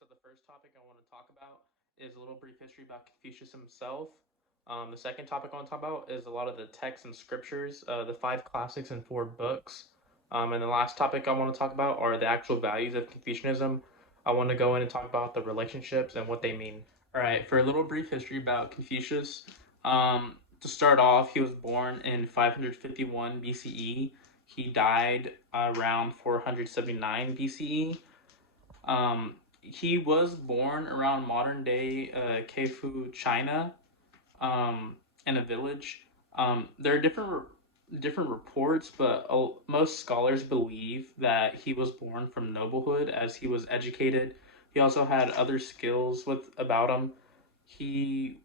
So the first topic I want to talk about is a little brief history about Confucius himself. The second topic I want to talk about is a lot of the texts and scriptures, the five classics and four books. And the last topic I want to talk about are the actual values of Confucianism. I want to go in and talk about the relationships and what they mean. All right, for a little brief history about Confucius, to start off, he was born in 551 BCE. He died around 479 BCE. He was born around modern day Keifu, China, in a village. There are different reports, but most scholars believe that he was born from noblehood as he was educated. He also had other skills with about him. He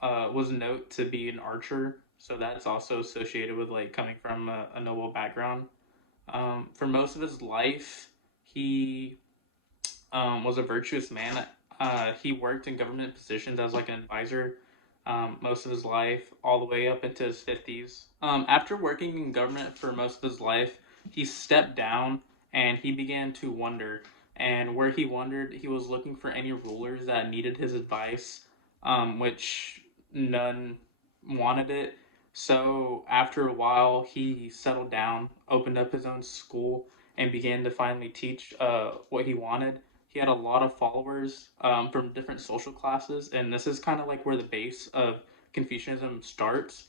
was known to be an archer, so that's also associated with like coming from a noble background. For most of his life, he was a virtuous man. He worked in government positions as like an advisor most of his life, all the way up into his 50s. After working in government for most of his life, he stepped down and he began to wonder. And where he wondered, he was looking for any rulers that needed his advice, which none wanted it. So after a while, he settled down, opened up his own school, and began to finally teach what he wanted. He had a lot of followers from different social classes, and this is kind of like where the base of Confucianism starts.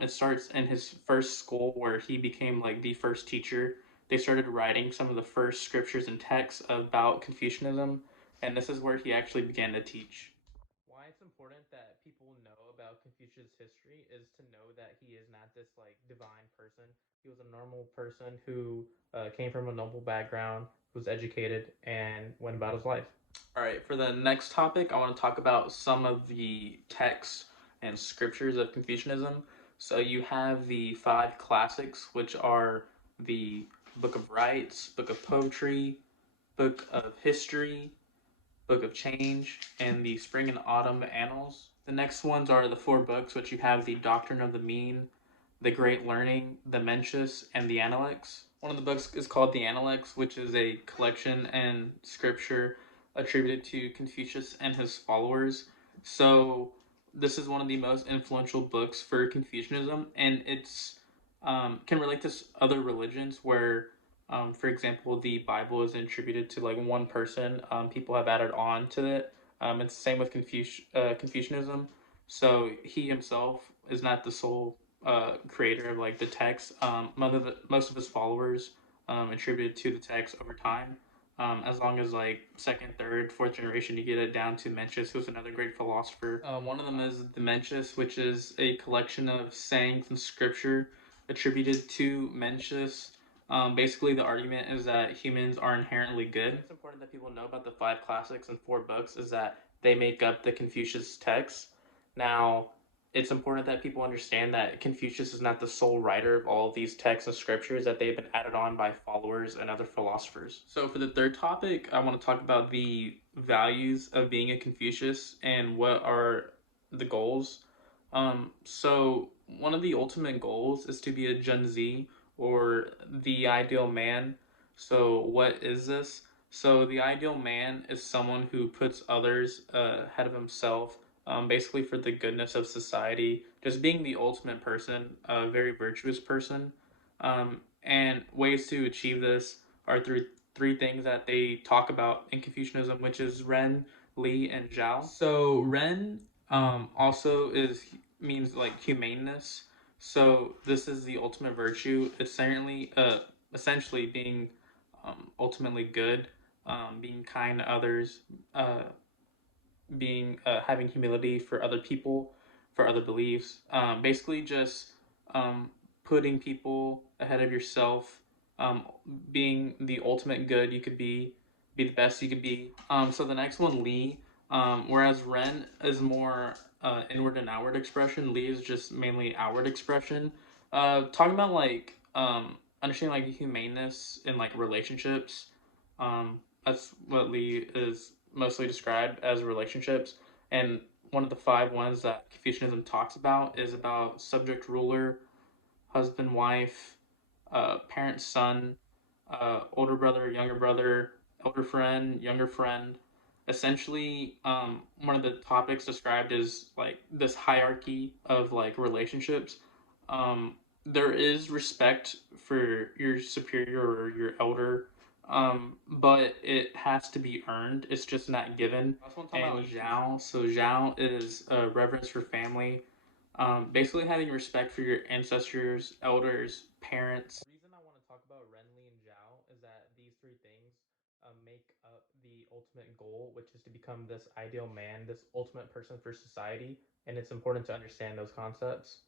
It starts in his first school where he became like the first teacher. They started writing some of the first scriptures and texts about Confucianism, and this is where he actually began to teach. Why it's important that people know about Confucius' history is to know that he is not this like divine person. He was a normal person who came from a noble background, was educated, and went about his life. All right, for the next topic, I want to talk about some of the texts and scriptures of Confucianism. So you have the five classics, which are the Book of Rites, Book of Poetry, Book of History, Book of Change, and the Spring and Autumn Annals. The next ones are the four books, which you have the Doctrine of the Mean, the Great Learning, the Mencius, and the Analects. One of the books is called the Analects, which is a collection and scripture attributed to Confucius and his followers. So this is one of the most influential books for Confucianism, and it's can relate to other religions where for example, the Bible is attributed to like one person. People have added on to it. It's the same with Confucianism. So he himself is not the sole creator of like the text. Most of his followers attributed to the text over time. As long as like second, third, fourth generation, you get it down to Mencius, who's another great philosopher. One of them is the Mencius, which is a collection of sayings and scripture attributed to Mencius. Basically, the argument is that humans are inherently good. It's important that people know about the five classics and four books is that they make up the Confucius text. Now, it's important that people understand that Confucius is not the sole writer of all of these texts and scriptures, that they've been added on by followers and other philosophers. So, for the third topic, I want to talk about the values of being a Confucius and what are the goals. So, one of the ultimate goals is to be a Gen Z or the ideal man. So, what is this? So, the ideal man is someone who puts others ahead of himself, basically for the goodness of society, just being the ultimate person, a very virtuous person. And ways to achieve this are through three things that they talk about in Confucianism, which is Ren, Li, and Zhao. So, Ren also is means like humaneness. So this is the ultimate virtue. It's certainly essentially being ultimately good, being kind to others, being having humility for other people, for other beliefs. Basically, just putting people ahead of yourself, um, being the ultimate good you could be the best you could be. So the next one, Lee. Whereas Ren is more inward and outward expression, Lee is just mainly outward expression. Talking about like understanding like humaneness in like relationships. That's what Lee is mostly described as relationships. And one of the five ones that Confucianism talks about is about subject ruler, husband wife, parent son, older brother, younger brother, elder friend, younger friend. Essentially, one of the topics described is like this hierarchy of like relationships. Um, there is respect for your superior or your elder, but it has to be earned. It's just not given. I also want to talk about Zhao. So Zhao is reverence for family, basically having respect for your ancestors, elders, parents. The reason I want to talk about Renly and Zhao is that these three things make up the ultimate goal, which is to become this ideal man, this ultimate person for society, and it's important to understand those concepts.